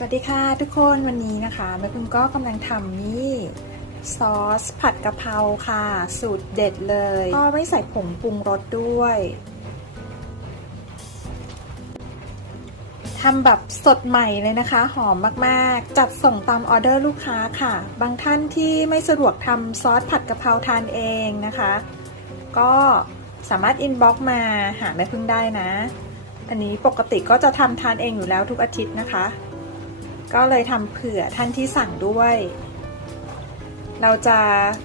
สวัสดีค่ะทุกคนวันนี้นะคะแม่พึ่งก็กำลังทำนี่ซอสผัดกะเพราค่ะ สูตรเด็ดเลย ก็ไม่ใส่ผงปรุงรสด้วยทำแบบสดใหม่เลยนะคะ หอมมากๆ จัดส่งตามออเดอร์ลูกค้าค่ะ บางท่านที่ไม่สะดวกทำซอสผัดกะเพราทานเองนะคะ ก็สามารถอินบ็อกมาหาแม่พึ่งได้นะ อันนี้ปกติก็จะทำทานเองอยู่แล้วทุกอาทิตย์นะคะ ก็เลยทำเผื่อท่านที่สั่งด้วย เราจะ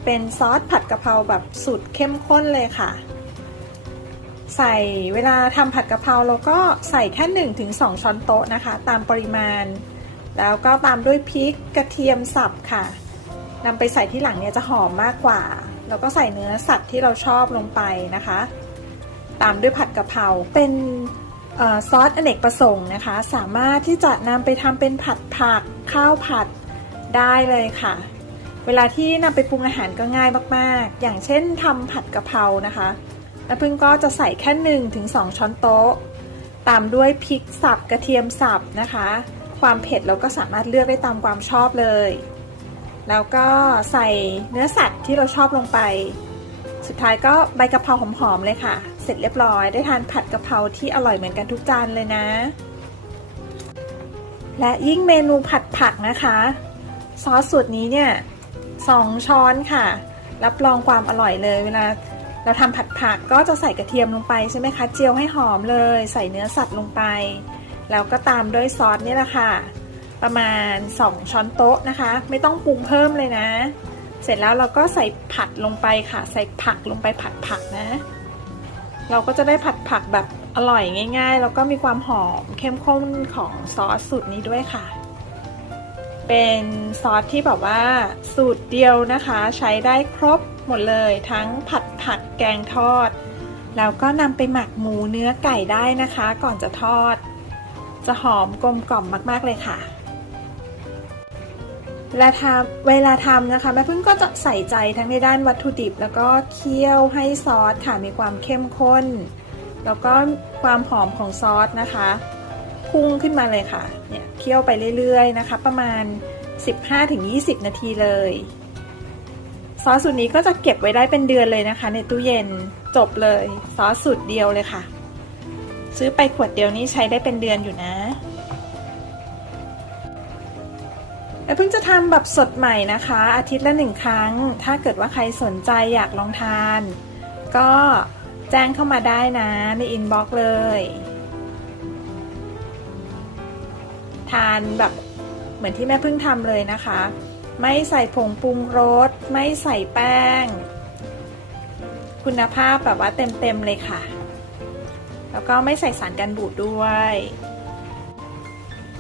เป็นซอสผัดกะเพราแบบสูตรเข้มข้นเลยค่ะ ใส่เวลาทำผัดกะเพราเราก็ใส่แค่1-2ถึงช้อนโต๊ะนะคะ ตามปริมาณ แล้วก็ตามด้วยพริกกระเทียมสับค่ะนำไปใส่ที่หลังเนี่ยจะหอมมากกว่า แล้วก็ใส่เนื้อสัตว์ที่เราชอบลงไปนะคะ ตามด้วยผัดกะเพราเป็น ซอสอเนกประสงค์นะคะ สามารถที่จะนำไปทำเป็นผัดผักข้าวผัดได้เลยค่ะ เวลาที่นำไปปรุงอาหารก็ง่ายมากๆ อย่างเช่นทำผัดกะเพรานะคะแล้วพึ่งก็จะใส่แค่1นถึงสช้อนโต๊ะ ตามด้วยพริกสับกระเทียมสับนะคะ ความเผ็ดเราก็สามารถเลือกได้ตามความชอบเลย แล้วก็ใส่เนื้อสัตว์ที่เราชอบลงไป สุดท้ายก็ใบกะเพราหอมๆเลยค่ะ เสร็จเรียบร้อยได้ทานผัดกะเพราที่อร่อยเหมือนกันทุกจานเลยนะ และยิ่งเมนูผัดผักนะคะ ซอสสูตรนี้เนี่ยสองช้อนค่ะ รับรองความอร่อยเลยเวลาเราทำผัดผักก็จะใส่กระเทียมลงไปใช่ไหมคะเจียวให้หอมเลย ใส่เนื้อสัตว์ลงไป แล้วก็ตามด้วยซอสนี่แหละค่ะ ประมาณ 2 ช้อนโต๊ะนะคะ ไม่ต้องปรุงเพิ่มเลยนะ เสร็จแล้วเราก็ใส่ผัดลงไปค่ะ ใส่ผักลงไปผัดผักนะ เราก็จะได้ผัดผักแบบอร่อยง่าย ๆ แล้วก็มีความหอมเข้มข้นของซอสสูตรนี้ด้วยค่ะ เป็นซอสที่แบบว่าสูตรเดียวนะคะ ใช้ได้ครบหมดเลยทั้งผัดผักแกงทอด แล้วก็นำไปหมักหมูเนื้อไก่ได้นะคะ ก่อนจะทอด จะหอมกลมกล่อมมาก ๆ เลยค่ะ เวลาทำเวลาทำนะคะแม่พึ่งก็จะใส่ใจทั้งในด้านวัตถุดิบ แล้วก็เคี่ยวให้ซอสค่ะมีความเข้มข้น แล้วก็ความหอมของซอสนะคะพุ่งขึ้นมาเลยค่ะเนี่ยเคี่ยวไปเรื่อยๆนะคะ ประมาณ 15-20 นาทีเลย ซอสสูตรนี้ก็จะเก็บไว้ได้เป็นเดือนเลยนะคะ ในตู้เย็นจบเลย ซอสสูตรเดียวเลยค่ะ ซื้อไปขวดเดียวนี้ใช้ได้เป็นเดือนอยู่นะ เพิ่งจะทำแบบสดใหม่นะคะ อาทิตย์ละหนึ่งครั้ง ถ้าเกิดว่าใครสนใจอยากลองทาน ก็แจ้งเข้ามาได้นะในอินบ็อกซ์เลย ทานแบบเหมือนที่แม่เพึ่งทำเลยนะคะ ไม่ใส่ผงปรุงรส ไม่ใส่แป้ง คุณภาพแบบว่าเต็มๆเลยค่ะ แล้วก็ไม่ใส่สารกันบูดด้วย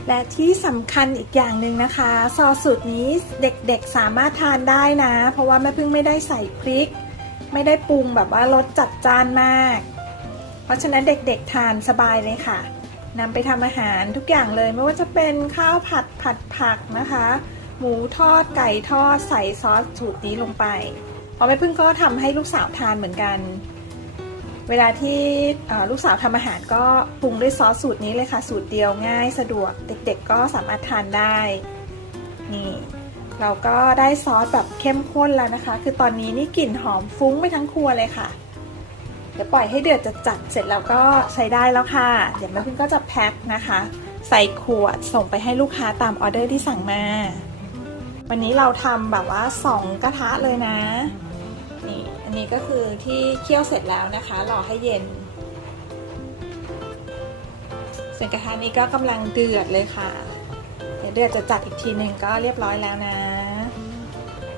และที่สำคัญอีกอย่างหนึ่งนะคะ ซอสสูตรนี้เด็กๆสามารถทานได้นะ เพราะว่าแม่พึ่งไม่ได้ใส่พริก ไม่ได้ปรุงแบบว่ารสจัดจ้านมาก เพราะฉะนั้นเด็กๆทานสบายเลยค่ะนำไปทำอาหารทุกอย่างเลยไม่ว่าจะเป็นข้าวผัดผัดผักนะคะ หมูทอดไก่ทอดใส่ซอสสูตรนี้ลงไปเพราะแม่พึ่งก็ทำให้ลูกสาวทานเหมือนกัน เวลาที่ลูกสาวทำอาหารก็ปรุงด้วยซอสสูตรนี้เลยค่ะ สูตรเดียวง่ายสะดวก เด็กๆก็สามารถทานได้นี่เราก็ได้ซอสแบบเข้มข้นแล้วนะคะ คือตอนนี้นี่กลิ่นหอมฟุ้งไปทั้งครัวเลยค่ะ เดี๋ยวปล่อยให้เดือดจะจัดเสร็จแล้วก็ใช้ได้แล้วค่ะ เดี๋ยวแม่พึ่งก็จะแพ็คนะคะ ใส่ขวดส่งไปให้ลูกค้าตามออเดอร์ที่สั่งมา วันนี้เราทำแบบว่า 2 กระทะเลยนะ นี่อันนี้ก็คือที่เคี่ยวเสร็จแล้วนะคะรอให้เย็น ส่วนกระทะนี้ก็กำลังเดือดเลยค่ะเดี๋ยวเดือดจะจัดอีกทีหนึ่งก็เรียบร้อยแล้วนะ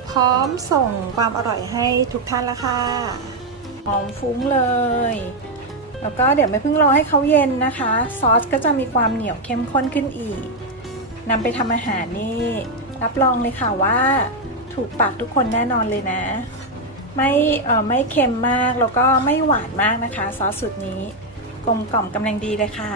พร้อมส่งความอร่อยให้ทุกท่านแล้วค่ะหอมฟุ้งเลย แล้วก็เดี๋ยวไม่เพิ่งรอให้เขาเย็นนะคะ ซอสก็จะมีความเหนียวเข้มข้นขึ้นอีกนำไปทำอาหารนี่ รับรองเลยค่ะว่าถูกปากทุกคนแน่นอนเลยนะ ไม่เออไม่เค็มมากแล้วก็ไม่หวานมากนะคะ ซอสสูตรนี้กลมกล่อมกำลังดีเลยค่ะ